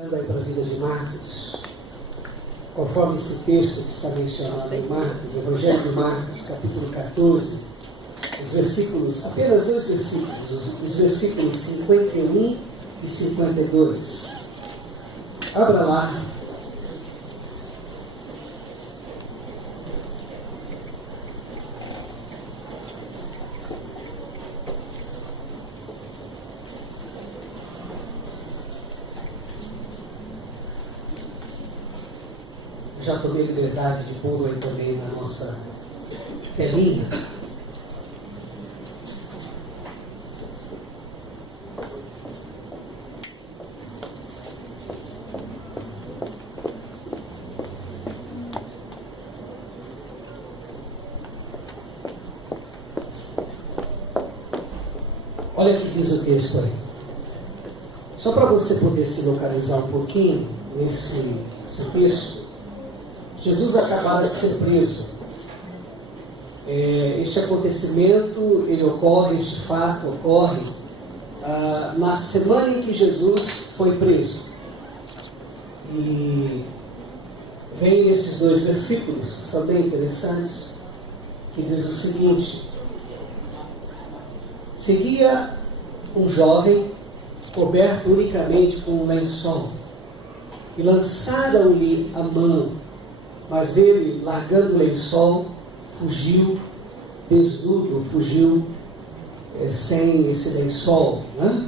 Aí para a vida de Marcos, conforme esse texto que está mencionado em Marcos, Evangelho de Marcos, capítulo 14, os versículos, apenas dois versículos, os versículos 51 e 52. Abra lá. Já tomei liberdade de pôr aí também na nossa telinha. Olha o que diz o texto aí. Só para você poder se localizar um pouquinho nesse texto. Jesus acabara de ser preso. Este acontecimento, ele ocorre, este fato ocorre na semana em que Jesus foi preso. E vem esses dois versículos, que são bem interessantes, que diz o seguinte: seguia um jovem coberto unicamente com um lençol, e lançaram-lhe a mão. Mas ele, largando o lençol, fugiu desnudo, fugiu sem esse lençol, né?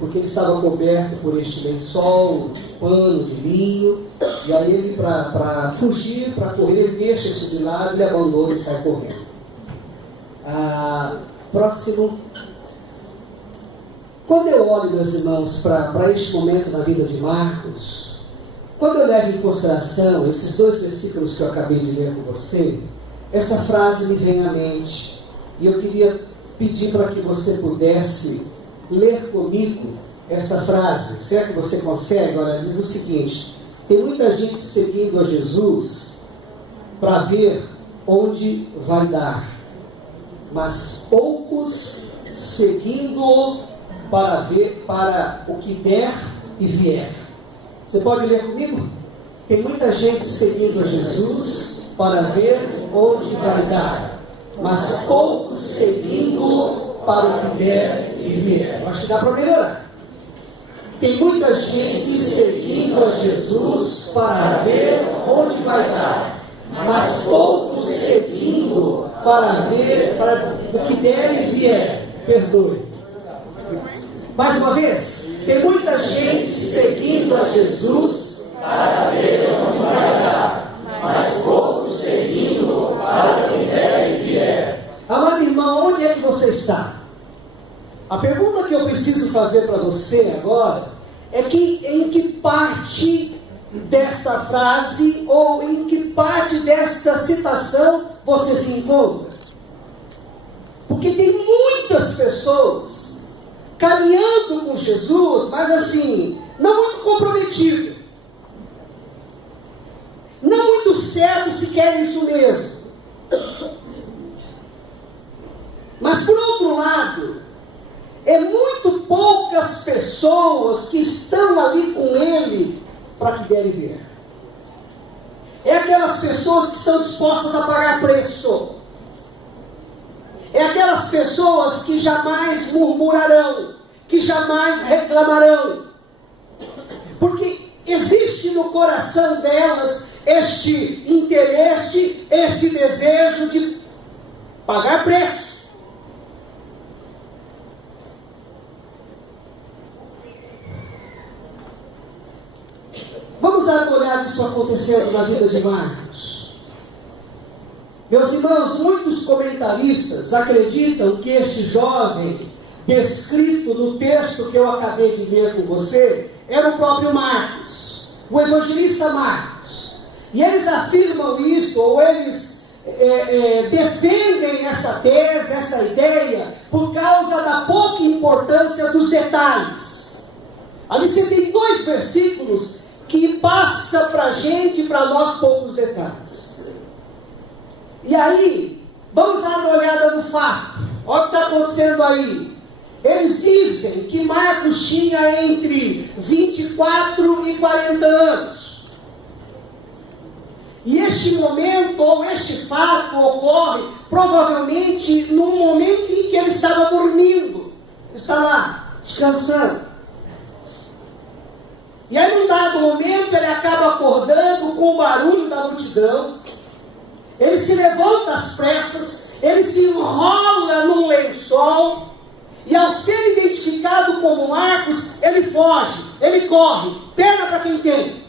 Porque ele estava coberto por este lençol de pano, de linho, e aí ele, para fugir, para correr, ele deixa isso de lado, ele abandona e sai correndo. Próximo. Quando eu olho, meus irmãos, para este momento na vida de Marcos, quando eu levo em consideração esses dois versículos que eu acabei de ler com você, essa frase me vem à mente. E eu queria pedir para que você pudesse ler comigo essa frase. Será que você consegue? Olha, diz o seguinte: tem muita gente seguindo a Jesus para ver onde vai dar, mas poucos seguindo-o para ver para o que der e vier. Você pode ler comigo? Tem muita gente seguindo a Jesus para ver onde vai dar, mas poucos seguindo para o que der e vier. Eu acho que dá para melhorar. Tem muita gente seguindo a Jesus para ver onde vai dar, mas poucos seguindo para ver para o que der e vier. Perdoe. Mais uma vez. Tem muita gente seguindo a Jesus para ver onde vai dar, mas poucos seguindo para o que der e vier. Amado irmão, onde é que você está? A pergunta que eu preciso fazer para você agora é em que parte desta frase ou em que parte desta citação você se encontra? Porque tem muitas pessoas caminhando com Jesus, mas assim, não muito comprometido, não muito certo se quer isso mesmo. Mas por outro lado, é muito poucas pessoas que estão ali com ele para que der e vier. É aquelas pessoas que estão dispostas a pagar preço. É aquelas pessoas que jamais murmurarão, que jamais reclamarão. Porque existe no coração delas este interesse, este desejo de pagar preço. Vamos dar uma olhada nisso acontecendo na vida de Marcos. Meus irmãos, muitos comentaristas acreditam que este jovem descrito no texto que eu acabei de ler com você era o próprio Marcos, o evangelista Marcos. E eles afirmam isso, ou eles defendem essa tese, essa ideia, por causa da pouca importância dos detalhes. Ali você tem dois versículos que passa para a gente, para nós, poucos detalhes. E aí, vamos dar uma olhada no fato. Olha o que está acontecendo aí. Eles dizem que Marcos tinha entre 24 e 40 anos. E este momento, ou este fato, ocorre provavelmente num momento em que ele estava dormindo. Ele está lá, descansando. E aí, num dado momento, ele acaba acordando com o barulho da multidão. Ele se levanta às pressas, ele se enrola num lençol, e ao ser identificado como Marcos, ele foge, ele corre, perna para quem tem.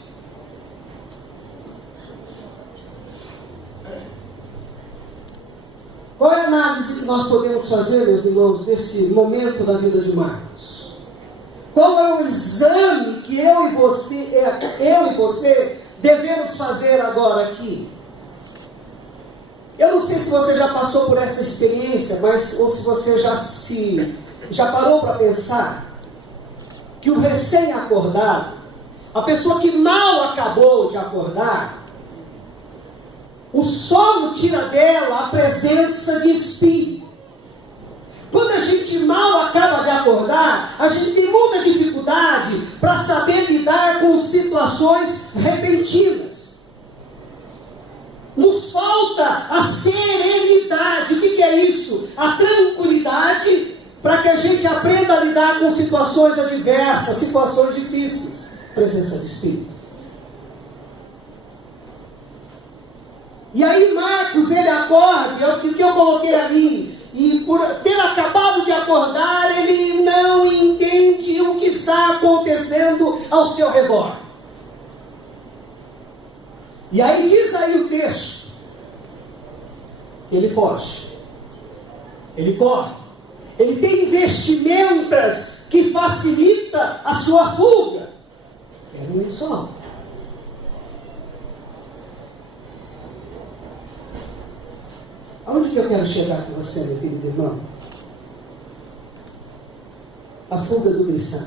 Qual é a análise que nós podemos fazer, meus irmãos, desse momento da vida de Marcos? Qual é o exame que eu e você devemos fazer agora aqui? Eu não sei se você já passou por essa experiência, ou se você já parou para pensar que o recém-acordado, a pessoa que mal acabou de acordar, o sono tira dela a presença de espírito. Quando a gente mal acaba de acordar, a gente tem muita dificuldade para saber lidar com situações repentinas. Nos falta a serenidade. O que é isso? A tranquilidade para que a gente aprenda a lidar com situações adversas, situações difíceis. Presença de Espírito. E aí Marcos, ele acorda, é o que eu coloquei ali, e por ter acabado de acordar, ele não entende o que está acontecendo ao seu redor. E aí diz aí o texto, ele foge, ele corre, ele tem vestimentas que facilita a sua fuga. É um lençol. Aonde que eu quero chegar com você, meu querido irmão? A fuga do cristão.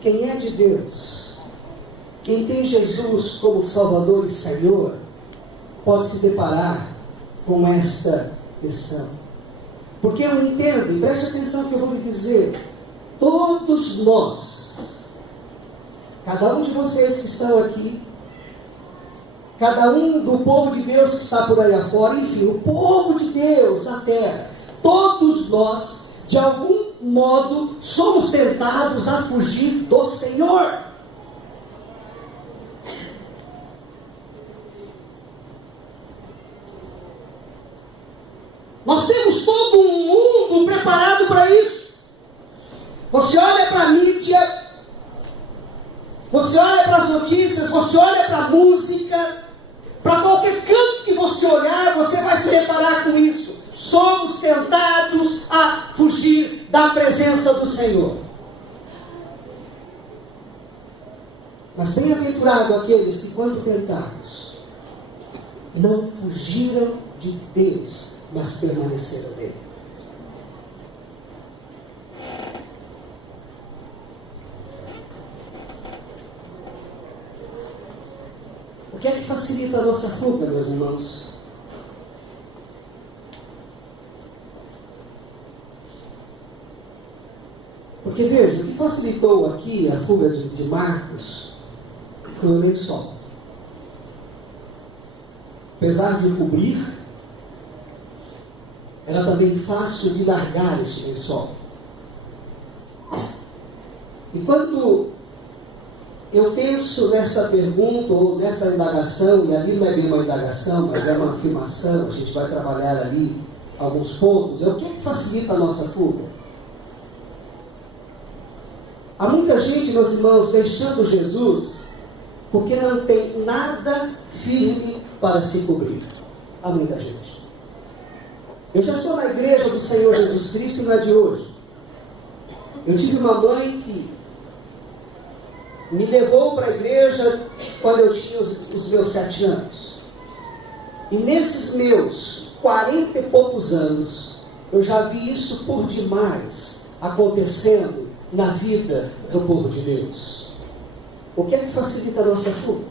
Quem é de Deus, quem tem Jesus como Salvador e Senhor, pode se deparar com esta questão. Porque eu entendo, e preste atenção no que eu vou lhe dizer, todos nós, cada um de vocês que estão aqui, cada um do povo de Deus que está por aí afora, enfim, o povo de Deus na terra, todos nós, de algum modo, somos tentados a fugir do Senhor. Nós temos todo um mundo preparado para isso. Você olha para a mídia, você olha para as notícias, você olha para a música, para qualquer canto que você olhar, você vai se deparar com isso. Somos tentados a fugir da presença do Senhor. Mas bem-aventurado aqueles que, quando tentados, não fugiram de Deus, mas permaneceram nele. O que é que facilita a nossa fuga, meus irmãos? Porque veja, o que facilitou aqui a fuga de Marcos foi o lençol. Apesar de cobrir, era também fácil de largar esse lençol. E quando eu penso nessa pergunta, ou nessa indagação, e ali não é bem uma indagação, mas é uma afirmação, a gente vai trabalhar ali alguns pontos, é o que facilita a nossa fuga? Há muita gente, meus irmãos, deixando Jesus, porque não tem nada firme para se cobrir. Há muita gente. Eu já estou na igreja do Senhor Jesus Cristo e não é de hoje. Eu tive uma mãe que me levou para a igreja quando eu tinha os meus 7 anos. E nesses meus 40 e poucos anos, eu já vi isso por demais acontecendo na vida do povo de Deus. O que é que facilita a nossa fuga?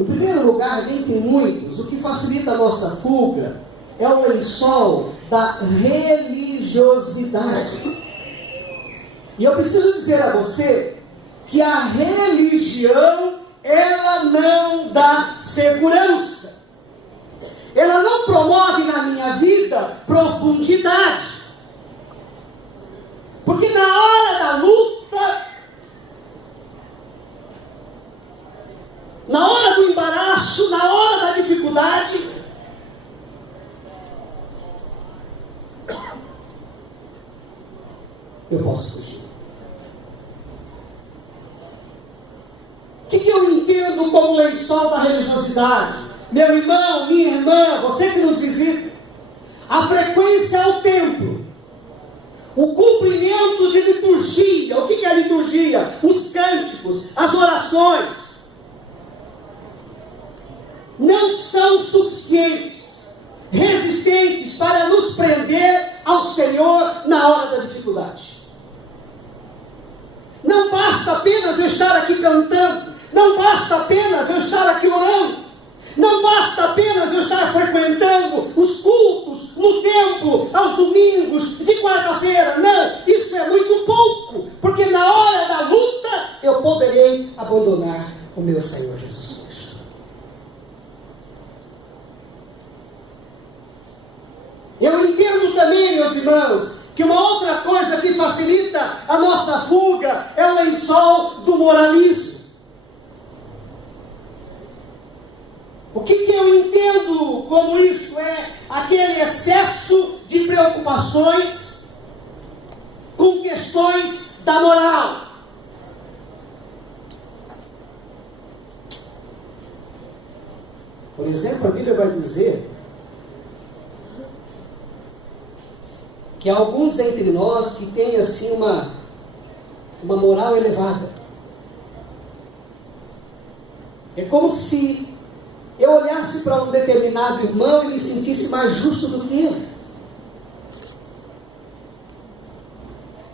Em primeiro lugar, dentre muitos, o que facilita a nossa fuga é o lençol da religiosidade. E eu preciso dizer a você que a religião, ela não dá segurança. Ela não promove na minha vida profundidade. Porque na hora da luta, na hora do embaraço, na hora da dificuldade, eu posso fugir. O que eu entendo como lençol da religiosidade? Meu irmão, minha irmã, você que nos visita, a frequência ao templo, o cumprimento de liturgia. O que é a liturgia? Os cânticos, as orações, não são suficientes, resistentes para nos prender ao Senhor na hora da dificuldade. Não basta apenas eu estar aqui cantando, não basta apenas eu estar aqui orando, não basta apenas eu estar frequentando os cultos no templo, aos domingos, de quarta-feira. Não, isso é muito pouco, porque na hora da luta eu poderei abandonar o meu Senhor Jesus Cristo. Eu entendo também, meus irmãos, que uma outra coisa que facilita a nossa fuga é o lençol do moralismo. O que eu entendo como isso? É aquele excesso de preocupações com questões da moral. Por exemplo, a Bíblia vai dizer que há alguns entre nós que têm assim uma moral elevada. É como se eu olhasse para um determinado irmão e me sentisse mais justo do que ele.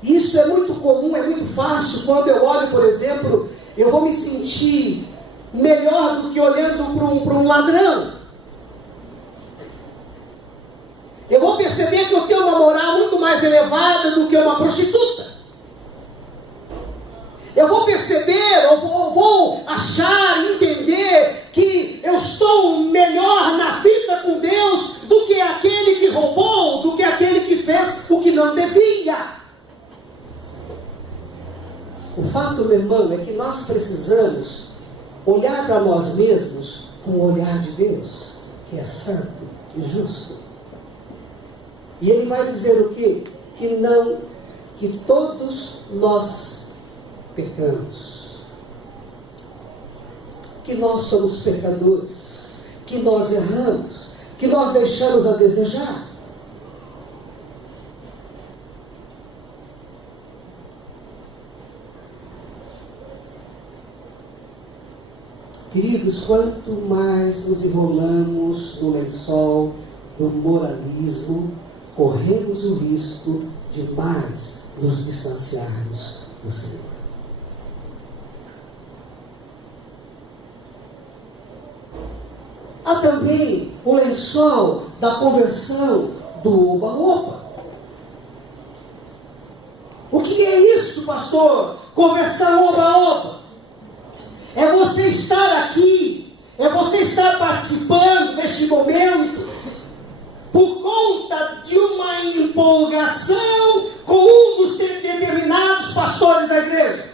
Isso é muito comum, é muito fácil. Quando eu olho, por exemplo, eu vou me sentir melhor do que olhando para um ladrão. Eu vou perceber que eu tenho uma moral muito mais elevada do que uma prostituta. Eu vou perceber, eu vou achar, entender que eu estou melhor na vida com Deus do que aquele que roubou, do que aquele que fez o que não devia. O fato, meu irmão, é que nós precisamos olhar para nós mesmos com o olhar de Deus, que é santo e justo. E ele vai dizer o quê? Que todos nós pecamos, que nós somos pecadores, que nós erramos, que nós deixamos a desejar. Queridos, quanto mais nos enrolamos no lençol do moralismo, corremos o risco de mais nos distanciarmos do Senhor. Há também o lençol da conversão do oba-oba. O que é isso, pastor? Conversão oba-oba. É você estar aqui, é você estar participando deste momento por conta de uma empolgação com um dos determinados pastores da igreja.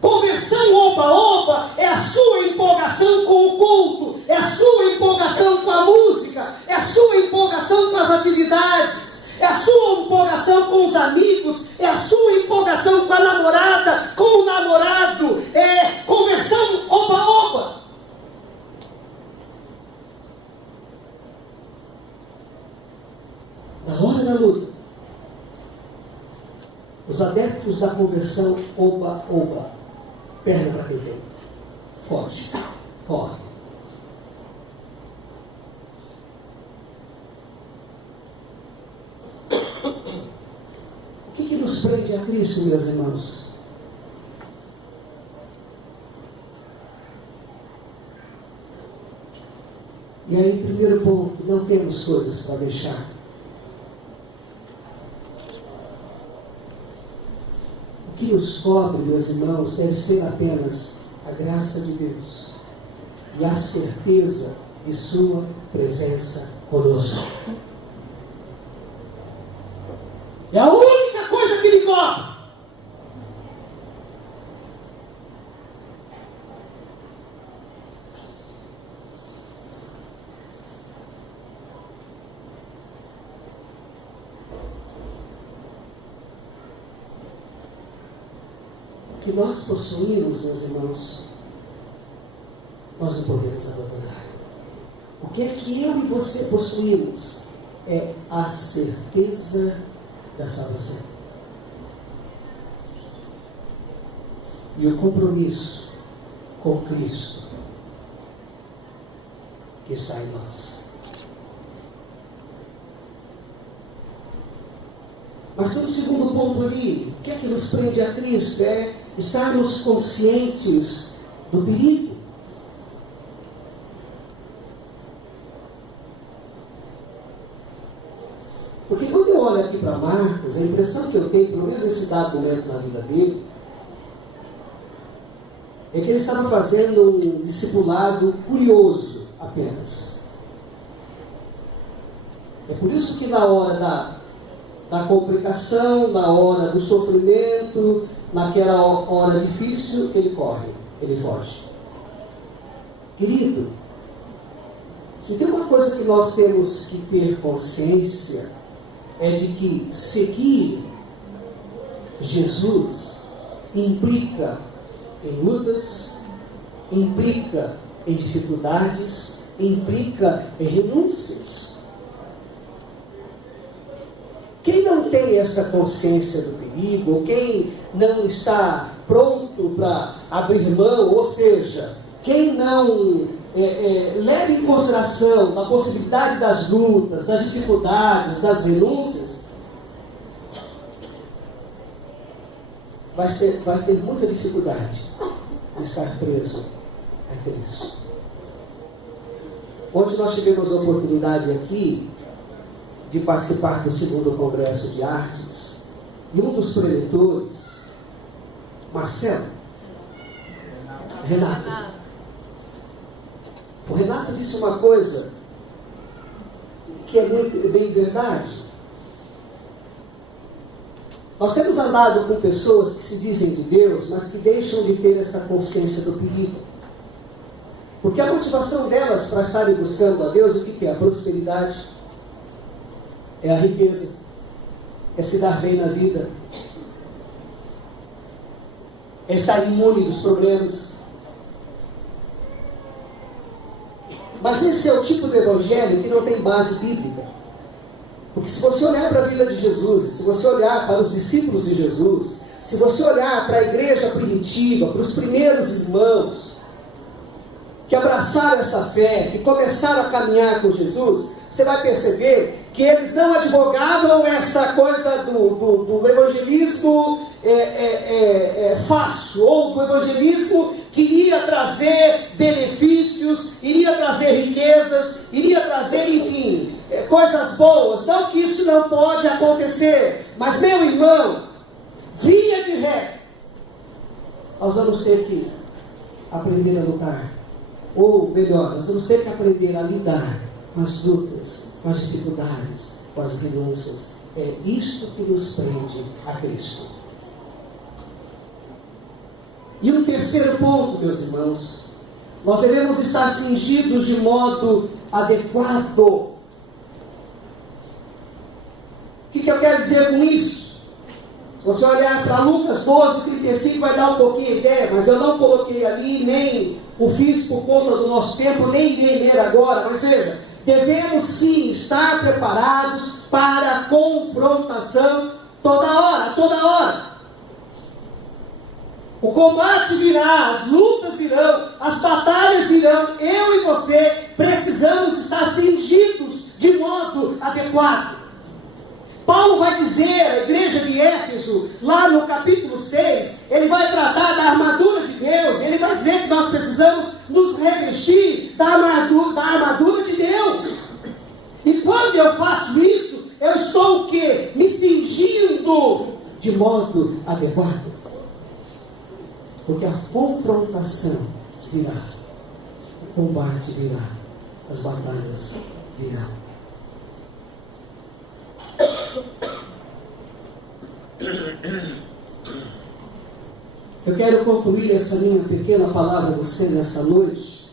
Conversão oba-oba é a sua empolgação com o culto, é a sua empolgação com a música, é a sua empolgação com as atividades, é a sua empolgação com os amigos, é a sua empolgação com a namorada, com o namorado, é conversão oba-oba. Na hora da luta, os adeptos da conversão oba-oba, perna para quem tem, foge, corre. O que nos prende a Cristo, meus irmãos? E aí, primeiro ponto, não temos coisas para deixar. O que nos cobre, meus irmãos, deve ser apenas a graça de Deus e a certeza de sua presença conosco. É a única coisa que lhe cobre. O que nós possuímos, meus irmãos, nós não podemos abandonar. O que é que eu e você possuímos? É a certeza da salvação. E o compromisso com Cristo que está em nós. Mas tem um segundo ponto ali. O que é que nos prende a Cristo? É estarmos conscientes do perigo. Porque quando eu olho aqui para Marcos, a impressão que eu tenho, pelo menos nesse dado momento na vida dele, é que ele estava fazendo um discipulado curioso apenas. É por isso que na hora da complicação, na hora do sofrimento, naquela hora difícil, ele corre, ele foge. Querido, se tem uma coisa que nós temos que ter consciência, é de que seguir Jesus implica em lutas, implica em dificuldades, implica em renúncias. Quem não tem essa consciência do perigo, quem não está pronto para abrir mão, ou seja, quem não leva em consideração a possibilidade das lutas, das dificuldades, das renúncias, vai ter muita dificuldade de estar preso a Cristo. Ontem nós tivemos a oportunidade aqui de participar do 2º Congresso de Artes, e um dos preletores, Marcelo, Renato. O Renato disse uma coisa que é muito bem verdade. Nós temos andado com pessoas que se dizem de Deus, mas que deixam de ter essa consciência do perigo. Porque a motivação delas para estarem buscando a Deus, o que é? A prosperidade, é a riqueza, é se dar bem na vida, é estar imune dos problemas. Mas esse é o tipo de evangelho que não tem base bíblica. Porque se você olhar para a vida de Jesus, se você olhar para os discípulos de Jesus, se você olhar para a igreja primitiva, para os primeiros irmãos que abraçaram essa fé, que começaram a caminhar com Jesus, você vai perceber que eles não advogavam essa coisa do evangelismo fácil, ou do evangelismo que iria trazer benefícios, iria trazer riquezas, iria trazer, enfim, coisas boas. Não que isso não pode acontecer, mas, meu irmão, via de regra, nós vamos ter que aprender a lutar, ou melhor, nós vamos ter que aprender a lidar com as lutas, com as dificuldades, com as renúncias. É isto que nos prende a Cristo. E o terceiro ponto, meus irmãos, nós devemos estar cingidos de modo adequado. O que eu quero dizer com isso? Se você olhar para Lucas 12:35, vai dar um pouquinho de ideia, mas eu não coloquei ali, nem o fiz por conta do nosso tempo, nem irei ler agora, mas veja, devemos sim estar preparados para a confrontação toda hora. O combate virá, as lutas virão, as batalhas virão. Eu e você precisamos estar cingidos de modo adequado. Paulo vai dizer à igreja de Éfeso, lá no capítulo 6, ele vai tratar da armadura de Deus, ele vai dizer que nós precisamos nos revestir da armadura de Deus. E quando eu faço isso, eu estou o quê? Me cingindo de modo adequado. Porque a confrontação virá, o combate virá, as batalhas virão. Eu quero concluir essa minha pequena palavra a você nesta noite,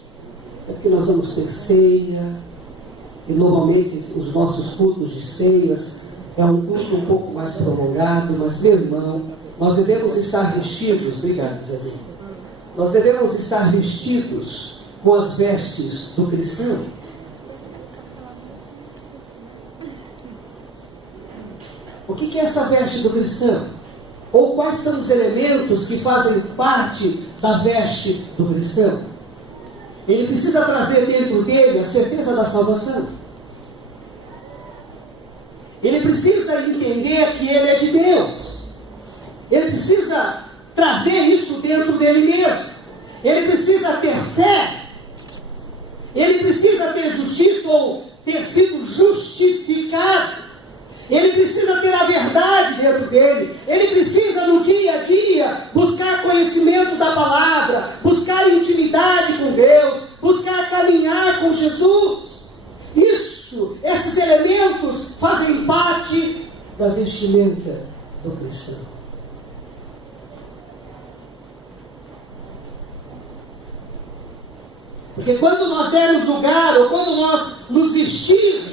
porque nós vamos ter ceia, e normalmente os nossos cultos de ceias é um culto um pouco mais prolongado, mas meu irmão, nós devemos estar vestidos, obrigado Zezinho, nós devemos estar vestidos com as vestes do cristão. O que é essa veste do cristão? Ou quais são os elementos que fazem parte da veste do cristão? Ele precisa trazer dentro dele a certeza da salvação. Ele precisa entender que ele é de Deus. Ele precisa trazer isso dentro dele mesmo. Ele precisa ter fé. Ele precisa ter justiça ou ter sido justificado. Ele precisa ter a verdade dentro dele. Ele precisa no dia a dia buscar conhecimento da palavra, buscar intimidade com Deus, buscar caminhar com Jesus. Esses elementos fazem parte da vestimenta do cristão. Porque quando nós dermos lugar, ou quando nós nos vestirmos,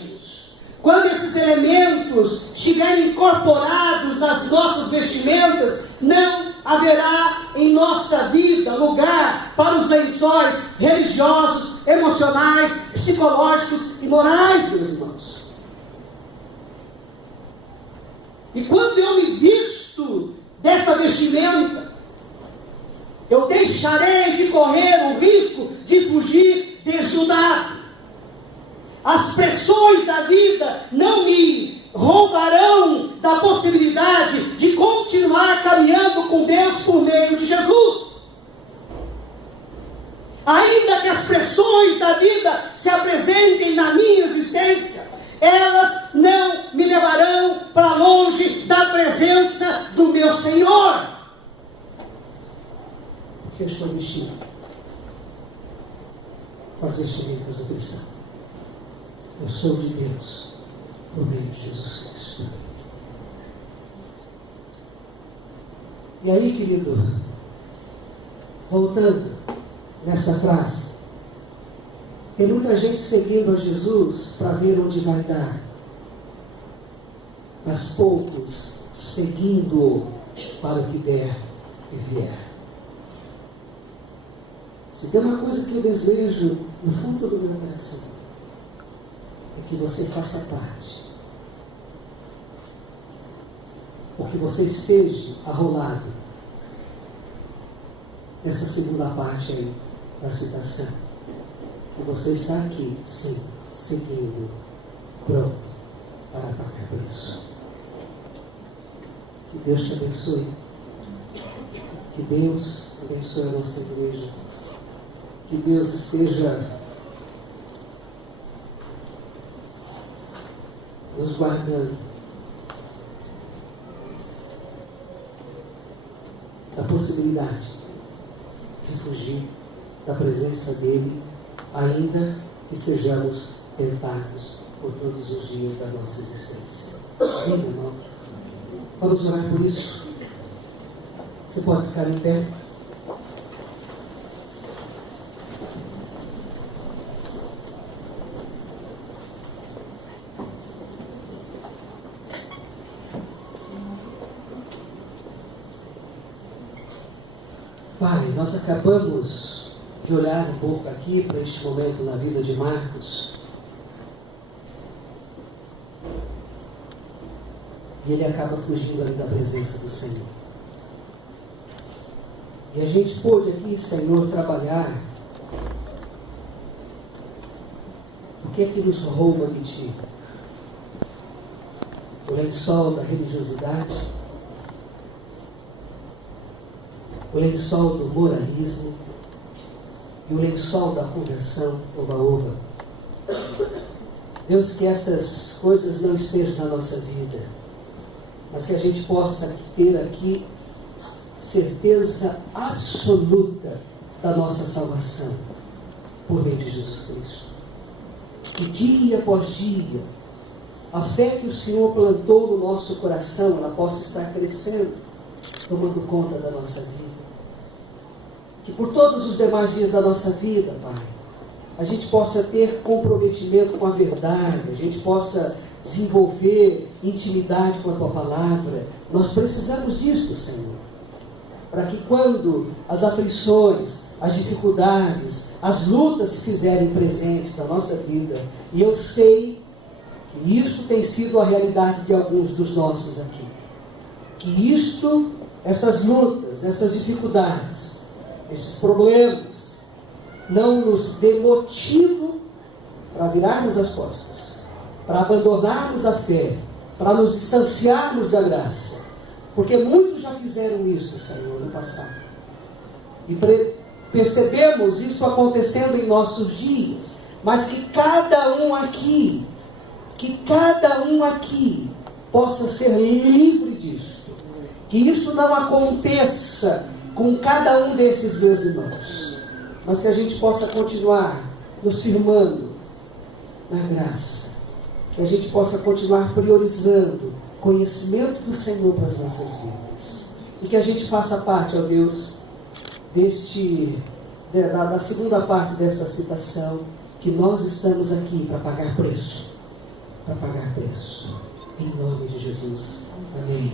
quando esses elementos estiverem incorporados nas nossas vestimentas, não haverá em nossa vida lugar para os lençóis religiosos, emocionais, psicológicos e morais, meus irmãos. E quando eu me visto dessa vestimenta, eu deixarei de correr o risco de fugir desnudado. As pressões da vida não me roubarão da possibilidade de continuar caminhando com Deus por meio de Jesus. Ainda que as pressões da vida se apresentem na minha existência, elas não me levarão para longe da presença do meu Senhor. Porque eu estou vestido com as vestimentas do cristão. Eu sou de Deus por meio de Jesus Cristo. E aí, querido, voltando nessa frase, tem muita gente seguindo a Jesus para ver onde vai dar, mas poucos seguindo-o para o que der e vier. Se tem uma coisa que eu desejo no fundo do meu coração, é que você faça parte, ou que você esteja arrolado nessa segunda parte aí da citação. E você está aqui, sim, seguindo, pronto para pagar por isso. Que Deus te abençoe. Que Deus abençoe a nossa igreja. Que Deus esteja nos guardando da possibilidade de fugir da presença dEle, ainda que sejamos tentados por todos os dias da nossa existência. Amém, meu irmão? Vamos orar por isso. Você pode ficar em pé. Pai, nós acabamos de olhar um pouco aqui para este momento na vida de Marcos. E ele acaba fugindo ali da presença do Senhor. E a gente pôde aqui, Senhor, trabalhar. O que é que nos rouba de Ti? O lençol da religiosidade, o lençol do moralismo e o lençol da conversão oba-oba. Deus, que estas coisas não estejam na nossa vida, mas que a gente possa ter aqui certeza absoluta da nossa salvação por meio de Jesus Cristo. Que dia após dia, a fé que o Senhor plantou no nosso coração, ela possa estar crescendo, tomando conta da nossa vida. Que por todos os demais dias da nossa vida, Pai, a gente possa ter comprometimento com a verdade, a gente possa desenvolver intimidade com a Tua Palavra. Nós precisamos disso, Senhor, para que quando as aflições, as dificuldades, as lutas se fizerem presentes na nossa vida, e eu sei que isso tem sido a realidade de alguns dos nossos aqui, que essas lutas, essas dificuldades, esses problemas, não nos dê motivo para virarmos as costas, para abandonarmos a fé, para nos distanciarmos da graça, porque muitos já fizeram isso, Senhor, no passado, e percebemos isso acontecendo em nossos dias, mas que cada um aqui possa ser livre disso, que isso não aconteça com cada um desses meus irmãos, mas que a gente possa continuar nos firmando na graça, que a gente possa continuar priorizando o conhecimento do Senhor para as nossas vidas, e que a gente faça parte, ó Deus, da segunda parte desta citação, que nós estamos aqui para pagar preço, em nome de Jesus, amém.